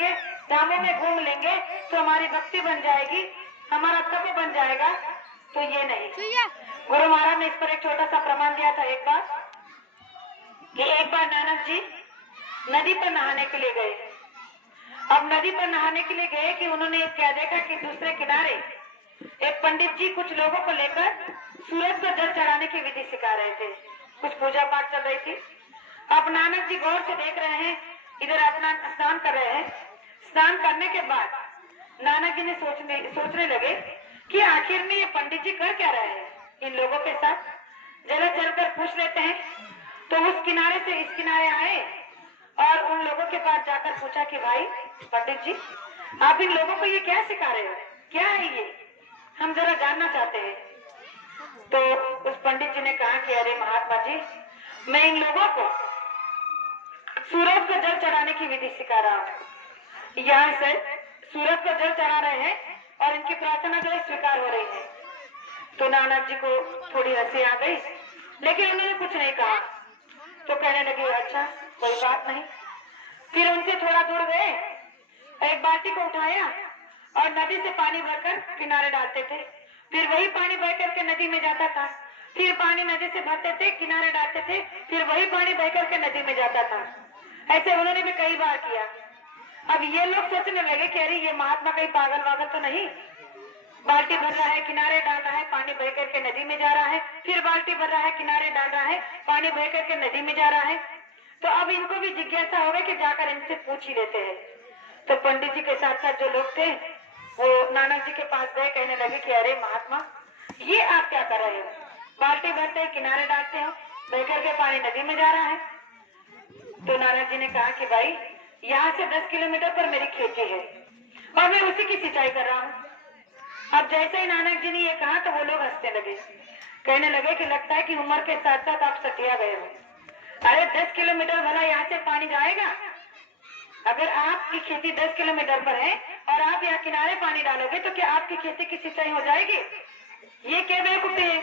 लेंगे, धामों में घूम लेंगे तो हमारी भक्ति बन जाएगी, हमारा तप बन जाएगा। तो ये नहीं। गुरु महाराज ने इस पर एक छोटा सा प्रमाण दिया था एक बार, कि एक बार नानक जी नदी पर नहाने के लिए गए। अब नदी पर नहाने के लिए गए कि उन्होंने क्या देखा कि दूसरे किनारे एक पंडित जी कुछ लोगों को लेकर सूरज को जल चढ़ाने की विधि सिखा रहे थे। कुछ पूजा पाठ चल रही थी। अब नानक जी गौर से देख रहे हैं, इधर अपना स्नान कर रहे हैं। स्नान करने के बाद नानक जी ने सोचने लगे कि आखिर में ये पंडित जी कर क्या रहे हैं इन लोगों के साथ। जरा चलकर पूछ लेते हैं। तो उस किनारे से इस किनारे आए और उन लोगों के पास जाकर पूछा कि भाई पंडित जी, आप इन लोगों को ये क्या सिखा रहे हो, क्या है ये, हम जरा जानना चाहते हैं। तो उस पंडित जी ने कहा कि अरे महात्मा जी, मैं इन लोगों को सूरज को जल चढ़ाने की विधि सिखा रहा हूँ। यहाँ से सूरज को जल चढ़ा रहे हैं और इनकी प्रार्थना जो है स्वीकार हो रही है। तो नानक जी को थोड़ी हंसी आ गई, लेकिन उन्होंने कुछ नहीं कहा। तो कहने लगे अच्छा कोई बात नहीं। फिर उनसे थोड़ा दूर गए, एक बाल्टी को उठाया और नदी से पानी भरकर किनारे डालते थे। फिर वही पानी बह करके नदी में जाता था। फिर पानी नदी से भरते थे, किनारे डालते थे, फिर वही पानी बह करके नदी में जाता था। ऐसे उन्होंने भी कई बार किया। अब ये लोग सोचने लगे कि अरे ये महात्मा कहीं पागल वागल तो नहीं, बाल्टी भर रहा है, किनारे डाल रहा है, पानी बह करके नदी में जा रहा है, फिर बाल्टी भर रहा है, किनारे डाल रहा है, पानी बह करके नदी में जा रहा है। तो अब इनको भी जिज्ञासा हो गई कि जाकर इनसे पूछ ही लेते हैं। तो पंडित जी के साथ साथ जो लोग थे वो नानक जी के पास गए, कहने लगे कि अरे महात्मा, ये आप क्या कर रहे हो, बाल्टी भरते हैं, किनारे डालते हो, बह करके पानी नदी में जा रहा है। तो नानक जी ने कहा कि भाई यहाँ से 10 किलोमीटर पर मेरी खेती है और मैं उसी की सिंचाई कर रहा हूँ। अब जैसे ही नानक जी ने ये कहा तो वो लोग हंसने लगे, कहने लगे कि लगता है कि उम्र के साथ साथ आप सटिया गए हो। अरे 10 किलोमीटर भला यहाँ से पानी जाएगा? अगर आपकी खेती 10 किलोमीटर पर है और आप यहाँ किनारे पानी डालोगे तो क्या आपकी खेती की सिंचाई हो जाएगी? ये क्या बेवकूफी है?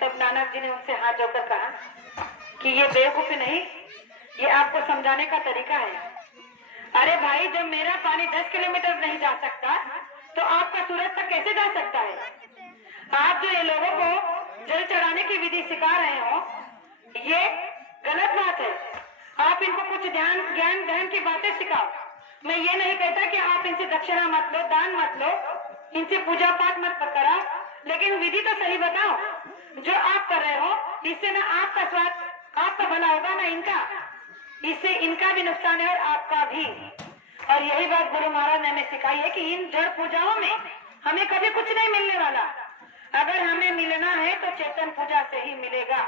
तब नानक जी ने उनसे हाथ जोड़कर कहा कि ये बेवकूफी नहीं, ये आपको समझाने का तरीका है। अरे भाई, जब मेरा पानी 10 किलोमीटर नहीं जा सकता तो आपका सूरज तक कैसे जा सकता है? आप जो ये लोगों को जल चढ़ाने की विधि सिखा रहे हो, ये गलत बात है। आप इनको कुछ ज्ञान ध्यान की बातें सिखाओ। मैं ये नहीं कहता कि आप इनसे दक्षिणा मत लो, दान मत लो, इनसे पूजा पाठ मत कराओ, लेकिन विधि तो सही बताओ। जो आप कर रहे हो इससे ना आपका स्वाद, आपका भला होगा ना इनका, इससे इनका भी नुकसान है और आपका भी। और यही बात गुरु महाराज ने हमें सिखाई है कि इन जड़ पूजाओं में हमें कभी कुछ नहीं मिलने वाला। अगर हमें मिलना है तो चेतन पूजा से ही मिलेगा।